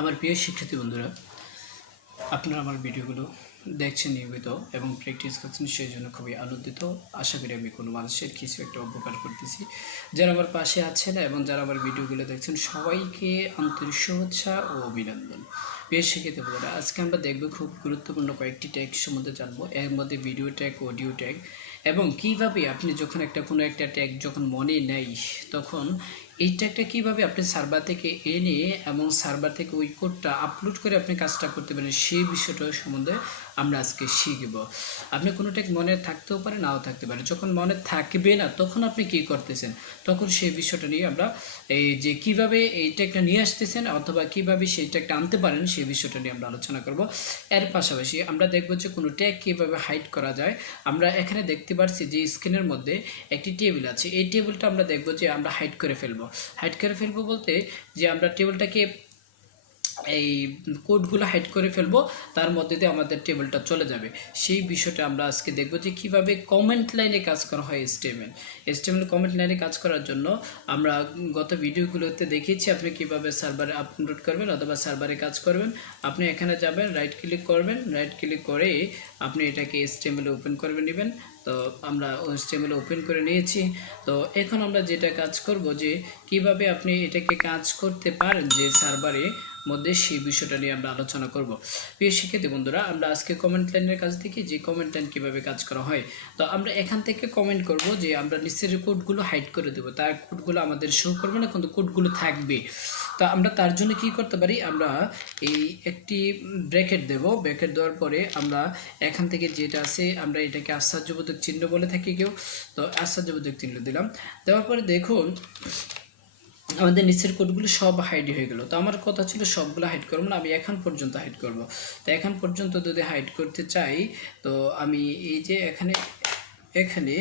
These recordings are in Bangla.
আমার প্রিয় শিক্ষার্থী বন্ধুরা, আপনারা আমার ভিডিওগুলো দেখছেন নিয়মিত এবং প্র্যাকটিস করছেন, সেই জন্য খুবই আনন্দিত। আশা করি আমি কোনো মানুষের কিছু একটা উপকার করতেছি। যারা আমার পাশে আছেন এবং যারা আমার ভিডিওগুলো দেখছেন, সবাইকে আন্তরিক শুভেচ্ছা ও অভিনন্দন। প্রিয় শিক্ষার্থী বন্ধুরা, আজকে আমরা দেখব খুব গুরুত্বপূর্ণ কয়েকটি ট্যাগ সম্বন্ধে জানবো। এর মধ্যে ভিডিও ট্যাগ, অডিও ট্যাগ এবং কীভাবে আপনি যখন কোনো একটা ট্যাগ যখন মনে নেই, তখন এই ট্যাগটা কীভাবে আপনি সার্ভার থেকে এনে এবং সার্ভার থেকে ওই কোডটা আপলোড করে আপনি কাজটা করতে পারেন, সেই বিষয়টা সম্বন্ধে আমরা আজকে শিখব। আপনি কোনো ট্যাগ মনে থাকতেও পারে, নাও থাকতে পারে। যখন মনে থাকবে না, তখন আপনি কী করতেছেন, তখন সেই বিষয়টা নিয়ে আমরা এই যে কীভাবে এই ট্যাগটা নিয়ে আসতেছেন অথবা কীভাবে সেই ট্যাগটা আনতে পারেন, সেই বিষয়টা নিয়ে আমরা আলোচনা করব। এর পাশাপাশি আমরা দেখব যে কোনো ট্যাগ কীভাবে হাইড করা যায়। আমরা এখানে দেখতে পাচ্ছি যে স্ক্রিনের মধ্যে একটি টেবিল আছে। এই টেবিলটা আমরা দেখব যে আমরা হাইড করে ফেলবো। হাইড করে ফেলবো বলতে যে আমরা টেবিলটাকে এই কোডগুলো হাইড করে ফেলবো, তার মধ্যে দিয়ে আমাদের টেবিলটা চলে যাবে। সেই বিষয়টা আমরা আজকে দেখব যে কিভাবে কমেন্ট লাইনে কাজ করা হয়। এসটিএমএল কমেন্ট লাইনে কাজ করার জন্য আমরা গত ভিডিওগুলোতে দেখিয়েছি আপনি কিভাবে সার্ভারে আপলোড করবেন অথবা সার্ভারে কাজ করবেন। আপনি এখানে যাবেন, রাইট ক্লিক করবেন, রাইট ক্লিক করে আপনি এটাকে এসটিএমএল ওপেন করে নেবেন। তো আমরা এসটিএমএল ওপেন করে নিয়েছি। তো এখন আমরা যেটা কাজ করব যে কিভাবে আপনি এটাকে কাজ করতে পারেন যে সার্ভারে মধ্যে, সেই বিষয়টা নিয়ে আমরা আলোচনা করব। প্রিয় শিক্ষার্থী বন্ধুরা, আমরা আজকে কমেন্ট লাইনের কাজ দেখি যে কমেন্ট লাইন কীভাবে কাজ করা হয়। তো আমরা এখান থেকে কমেন্ট করব যে আমরা নিচের কোডগুলো হাইড করে দেবো, তার কোডগুলো আমাদের শো করবে না, কিন্তু কোডগুলো থাকবে। তো আমরা তার জন্য কি করতে পারি, আমরা এই একটি ব্র্যাকেট দেব। ব্র্যাকেট দেওয়ার পরে আমরা এখান থেকে যেটা আছে আমরা এটাকে আশ্চর্যবোধক চিহ্ন বলে থাকি কেউ, তো আশ্চর্যবোধক চিহ্ন দিলাম। দেওয়ার পরে দেখুন আমাদের নিচের কোডগুলো সব হাইড হয়ে গেল। তো আমার কথা ছিল সবগুলো হাইড করবো না, আমি এখন পর্যন্ত হাইড করব। তো এখন পর্যন্ত যদি হাইড করতে চাই, তো আমি এই যে এখানে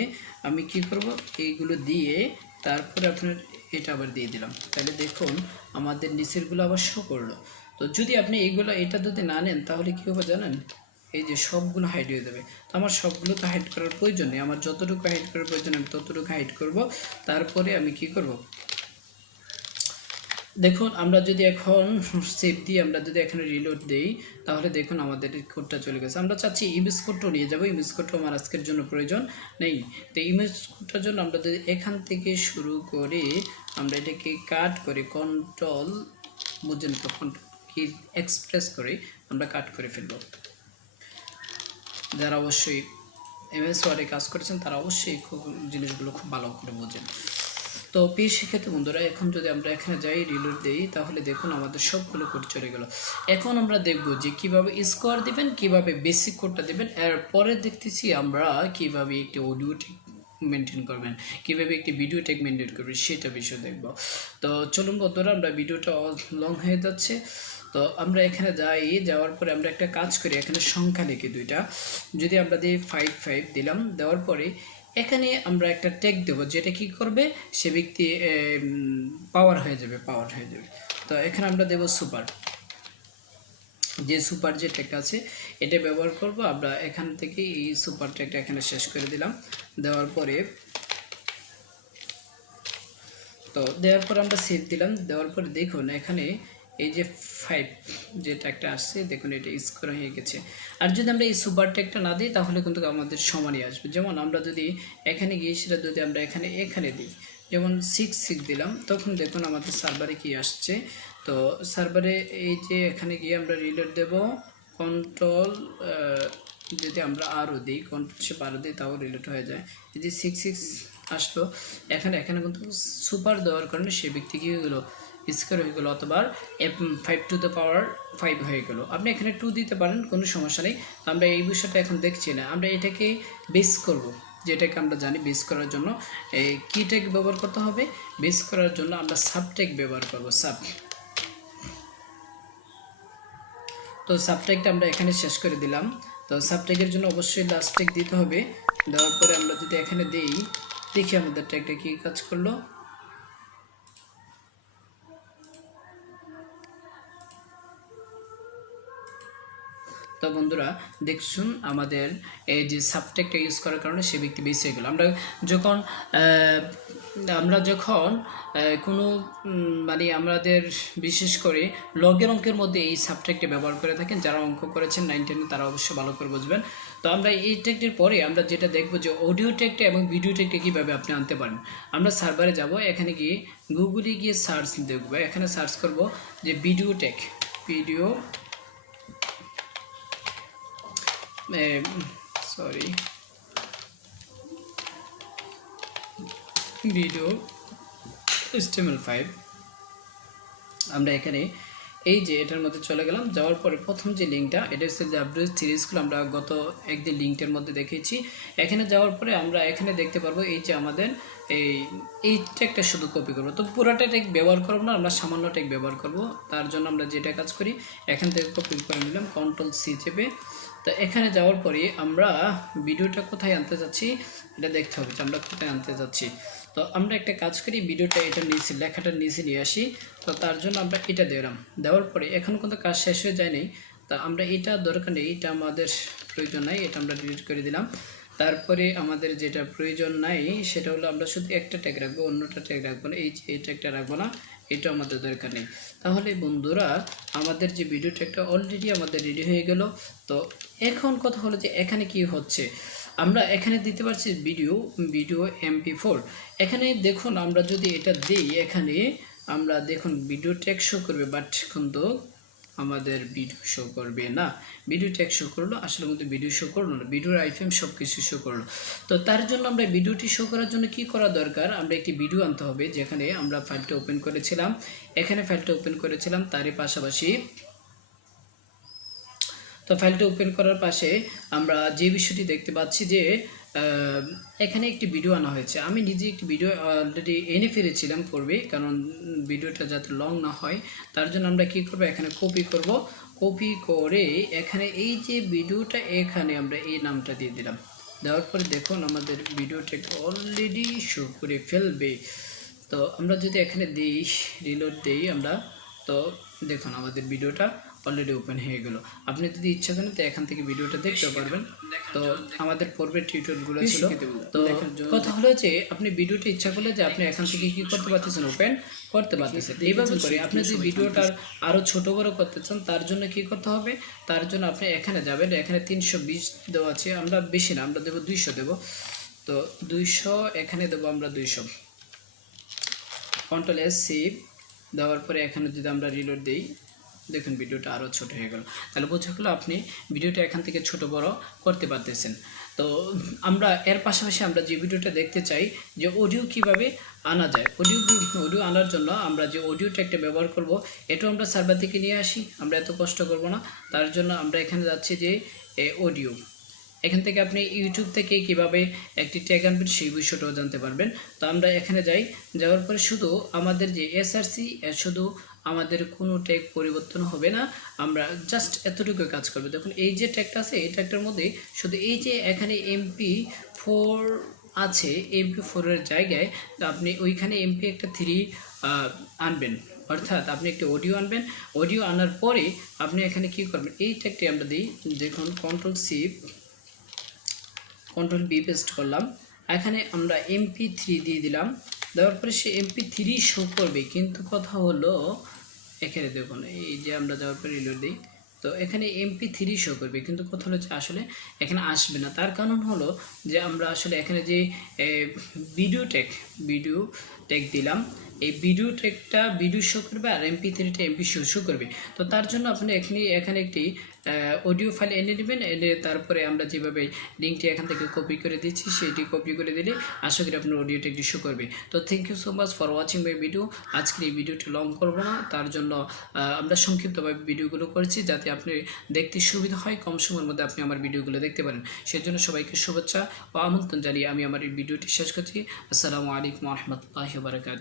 আমি কি করব, এইগুলো দিয়ে তারপরে আপনার এটা আবার দিয়ে দিলাম। তাহলে দেখুন আমাদের নিচেরগুলো আবার শো করলো। তো যদি আপনি এটা যদি না নেন, তাহলে কী হবে জানেন, এই যে সবগুলো হাইড হয়ে যাবে। তো আমার সবগুলো তো হাইড করার প্রয়োজন নেই, আমার যতটুকু হাইড করার প্রয়োজন আমি ততটুকু হাইড করব। তারপরে আমি কি করব, দেখুন আমরা যদি এখন সেভ দিয়ে আমরা যদি এখানে রিলোড দেই, তাহলে দেখুন আমাদের কোডটা চলে গেছে। আমরা চাচ্ছি ইমেজ কোডটাও নিয়ে যাবো, ইমেজ কোডটা আমার আজকের জন্য প্রয়োজন নেই। তো ইমেজ কোডটার জন্য আমরা যদি এখান থেকে শুরু করে আমরা এটাকে কাট করে কন্ট্রোল বুঝেন তো, কি এক্সপ্রেস করে আমরা কাট করে ফেলব। যারা অবশ্যই এমএস ওয়ার্ডে কাজ করেছেন তারা অবশ্যই খুব জিনিসগুলো খুব ভালো করে বোঝেন। তো প্রিয় শিক্ষার্থী বন্ধুরা, এখন যদি আমরা এখানে যাই, রিলোড দেই, তাহলে দেখুন আমাদের সবগুলো কোড চলে গেল। এখন আমরা দেখব যে কিভাবে স্কোয়ার দিবেন, কিভাবে বেসিক কোডটা দেবেন। এরপরে দেখতেছি আমরা কিভাবে একটি অডিও ট্যাগ মেনটেন করবেন, কিভাবে একটি ভিডিও ট্যাগ মেনটেন করবেন, সেটা বিষয় দেখব। তো চলুন বন্ধুরা, আমরা ভিডিওটা লং হয়ে যাচ্ছে। তো আমরা এখানে যাওয়ার পরে আমরা একটা কাজ করি, এখানে সংখ্যা লিখি দুইটা। যদি আমরা দিই 5 দিলাম, দেওয়ার পরে এখানে আমরা একটা ট্যাগ দেব, যেটা কি করবে, সে ব্যক্তি পাওয়ার হয়ে যাবে। তো এখানে আমরা দেব সুপার, যে সুপার যে ট্যাগটা আছে এটা ব্যবহার করব। আমরা এখান থেকে এই সুপার ট্যাগটা এখানে শেষ করে দিলাম। দেওয়ার পরে আমরা সেভ দিলাম। দেওয়ার পরে দেখুন এখানে এই যে 5 যে ট্যাগটা আসছে, দেখুন এটা স্কোর হয়ে গেছে। আর যদি আমরা এই সুপার ট্যাগটা না দিই, তাহলে কিন্তু আমাদের সমানই আসবে। যেমন আমরা যদি এখানে গিয়ে সেটা যদি আমরা এখানে দিই, যেমন 6 দিলাম, তখন দেখুন আমাদের সার্ভারে কি আসছে। তো সার্ভারে এই যে এখানে গিয়ে আমরা রিলোড দেব, কন্ট্রোল যদি আমরা আরও দিই, কন্ট্রোল দিই, তাও রিলোড হয়ে যায়। এই যে 6 আসলো, এখানে কিন্তু সুপার দেওয়ার কারণে সে ব্যক্তি কী হয়ে গেলো, স্কোয়ার হয়ে গেলো, অথবা 5 হয়ে গেল। আপনি এখানে 2 দিতে পারেন, কোনো সমস্যা নেই। তো আমরা এই বিষয়টা এখন দেখছি না, আমরা এটাকে বেস করব। যেটাকে আমরা জানি বেস করার জন্য এই কি ট্যাগ ব্যবহার করতে হবে। বেস করার জন্য আমরা সাব ট্যাগ ব্যবহার করব, তো সাব ট্যাগটা আমরা এখানে শেষ করে দিলাম। তো সাব ট্যাগের জন্য অবশ্যই লাস্ট ট্যাগ দিতে হবে। দেওয়ার পরে আমরা যদি এখানে দিই, দেখি আমাদের ট্যাগটা কি কাজ করলো। তো বন্ধুরা দেখুন আমাদের এই যে সাবটেক্টটা ইউজ করার কারণে সে ব্যক্তি বেশি হয়ে গেল। আমরা যখন আমরা যখন কোনো মানে আমাদের বিশেষ করে লগের অঙ্কের মধ্যে এই সাবট্রাক্টে ব্যবহার করে থাকেন, যারা অঙ্ক করেছেন 9 10 তারা অবশ্যই ভালো করে বুঝবেন। তো আমরা এই টেকটির পরে আমরা যেটা দেখব যে অডিও টেকটা এবং ভিডিও টেকটা কীভাবে আপনি আনতে পারেন। আমরা সার্ভারে যাব, এখানে গিয়ে গুগলে গিয়ে সার্চ দেখব, এখানে সার্চ করব যে video tag, video sorry video HTML5। আমরা এখানে এই যে এটার মধ্যে চলে গেলাম, যাওয়ার পরে প্রথম যে লিঙ্কটা এটা হচ্ছে WS3 স্কুল, আমরা গত একদিন লিঙ্কটার মধ্যে দেখেছি। এখানে যাওয়ার পরে আমরা এখানে দেখতে পারবো এই যে আমাদের এই টেকটা শুধু কপি করবো, তো পুরোটা টেক ব্যবহার করবো না, আমরা সামান্য টেক ব্যবহার করব। তার জন্য আমরা যেটা কাজ করি এখান থেকে কপি করে নিলাম Ctrl+C চেপে। তো এখানে যাওয়ার পরে আমরা ভিডিওটা কোথায় আনতে যাচ্ছি এটা দেখতে হবে যে আমরা কোথায় আনতে যাচ্ছি। তো আমরা একটা কাজ করি, ভিডিওটা এটা নিচে লেখাটা নিচে নিয়ে আসি। তো তার জন্য আমরা এটা দিলাম, দেওয়ার পরে এখন কিন্তু কাজ শেষ হয়ে যায়নি। তা আমরা এটা দরকার নেই, এটা আমাদের প্রয়োজন নাই, এটা আমরা ডিলিট করে দিলাম। তারপরে আমাদের যেটা প্রয়োজন নাই সেটা হলো আমরা শুধু একটা ট্যাগ রাখবো, অন্যটা ট্যাগ রাখবো না, এই ট্যাগটা রাখবো না, এটা আমাদের দরকার নেই। তাহলে বন্ধুরা আমাদের যে ভিডিও ট্যাগটা অলরেডি আমাদের রেডি হয়ে গেল। তো এখন কথা হলো যে এখানে কি হচ্ছে, আমরা এখানে দিতে পারছি ভিডিও MP4। এখানে দেখুন আমরা যদি এটা দিই, এখানে আমরা দেখুন ভিডিও ট্যাগ শো করবে, বাট কিন্তু আমাদের ভিডিও শো করবে না। ভিডিও ট্যাগ শো করলো, আসলে মধ্যে ভিডিও শো করলো না, ভিডিওর আইফ্রেম সব কিছু শো করলো। তো তার জন্য আমরা ভিডিওটি শো করার জন্য কি করা দরকার, আমরা একটি ভিডিও আনতে হবে যেখানে আমরা ফাইলটা ওপেন করেছিলাম, এখানে ফাইলটা ওপেন করেছিলাম, তারই পাশাপাশি তো ফাইলটা ওপেন করার পাশে আমরা যে বিষয়টি দেখতে পাচ্ছি যে এখানে একটি ভিডিও আনা হয়েছে। আমি নিজে একটি ভিডিও অলরেডি এনে ফেলেছিলাম পূর্বে, কারণ ভিডিওটা যাতে লং না হয় তার জন্য আমরা কি করব, এখানে কপি করব, কপি করে এখানে এই যে ভিডিওটা এখানে আমরা এই নামটা দিয়ে দিলাম। দেওয়ার পরে দেখুন আমাদের ভিডিওটা অলরেডি শো করে ফেলবে। তো আমরা যদি এখানে দিই রিলোড দিই আমরা, তো দেখুন আমাদের ভিডিওটা অলরেডি ওপেন হয়ে গেল। আপনি যদি ইচ্ছা করেন তো এখান থেকে ভিডিওটা দেখতে পারবেন। তো আমাদের পূর্বের টিউটোরিয়ালগুলো ছিল। তো কথা হলো যে আপনি ভিডিওটা ইচ্ছা করলে যে আপনি এখান থেকে কি করতে পারতেছেন, ওপেন করতে পারতেছেন। এইভাবে করে আপনি যদি ভিডিওটার আরও ছোট বড় করতে চান তার জন্য কি করতে হবে, তার জন্য আপনি এখানে যাবেন, এখানে 320 দেওয়া আছে, আমরা বেশি না, আমরা দেবো 200 দেবো। তো 200 এখানে দেবো আমরা 200, Ctrl+C দেওয়ার পরে এখানে যদি আমরা রিলোড দিই দেখুন ভিডিওটা আরও ছোট হয়ে গেল। তাহলে বোঝা গেলো আপনি ভিডিওটা এখান থেকে ছোট বড় করতে পারতেছেন। তো আমরা এর পাশাপাশি আমরা যে ভিডিওটা দেখতে চাই যে অডিও কিভাবে আনা যায়, অডিও আনার জন্য আমরা যে অডিও ট্যাগটা ব্যবহার করব এটাও আমরা সার্ভার থেকে নিয়ে আসি, আমরা এত কষ্ট করব না। তার জন্য আমরা এখানে যাচ্ছি যে অডিও, এখান থেকে আপনি ইউটিউব থেকে কিভাবে একটি ট্যাগ আনবেন সেই বিষয়টাও জানতে পারবেন। তো আমরা এখানে যাই, যাওয়ার পরে শুধু আমাদের যে SRC শুধু আমাদের কোনো ট্যাগ পরিবর্তন হবে না, আমরা জাস্ট এতটুকু কাজ করবে। দেখুন এই যে ট্যাগটা আছে এই ট্যাগটার মধ্যে শুধু এই যে এখানে MP4 আছে, MP4 এর জায়গায় আপনি ওইখানে MP একটা 3 আনবেন, অর্থাৎ আপনি একটি অডিও আনবেন। অডিও আনার পরে আপনি এখানে কি করবেন, এই ট্যাগটি আমরা দিই, দেখুন Ctrl+C Ctrl+V পেস্ট করলাম, এখানে আমরা MP3 দিয়ে দিলাম। দেওয়ার পরে সে MP3 শো করবে, কিন্তু কথা হলো এখানে দেখুন এই যে আমরা যাওয়ার পরে রিলোড দিই, তো এখানে MP3 শো করবে, কিন্তু কথা হলো যে আসলে এখানে আসবে না। তার কারণ হলো যে আমরা আসলে এখানে যে ভিডিও ট্যাগ দিলাম, এই ভিডিও ট্যাগটা ভিডিও শো করবে আর MP3টা MP শো করবে। তো তার জন্য আপনি এখানে একটি অডিও ফাইল এনে নেবেন, এনে তারপরে আমরা যেভাবে লিঙ্কটি এখান থেকে কপি করে দিচ্ছি সেটি কপি করে দিলে আশা করি আপনার অডিও ট্যাগটি শো করবে। তো thank you so much for watching my video. আজকের এই ভিডিওটি লং করব না, তার জন্য আমরা সংক্ষিপ্তভাবে ভিডিওগুলো করেছি যাতে আপনি দেখতে সুবিধা হয়, কম সময়ের মধ্যে আপনি আমার ভিডিওগুলো দেখতে পারেন। সেজন্য সবাইকে শুভেচ্ছা ও আমন্ত্রণ জানিয়ে আমি আমার এই ভিডিওটি শেষ করছি। আসসালামু আলাইকুম ওয়া রাহমাতুল্লাহি ওয়া বারাকাতুহু।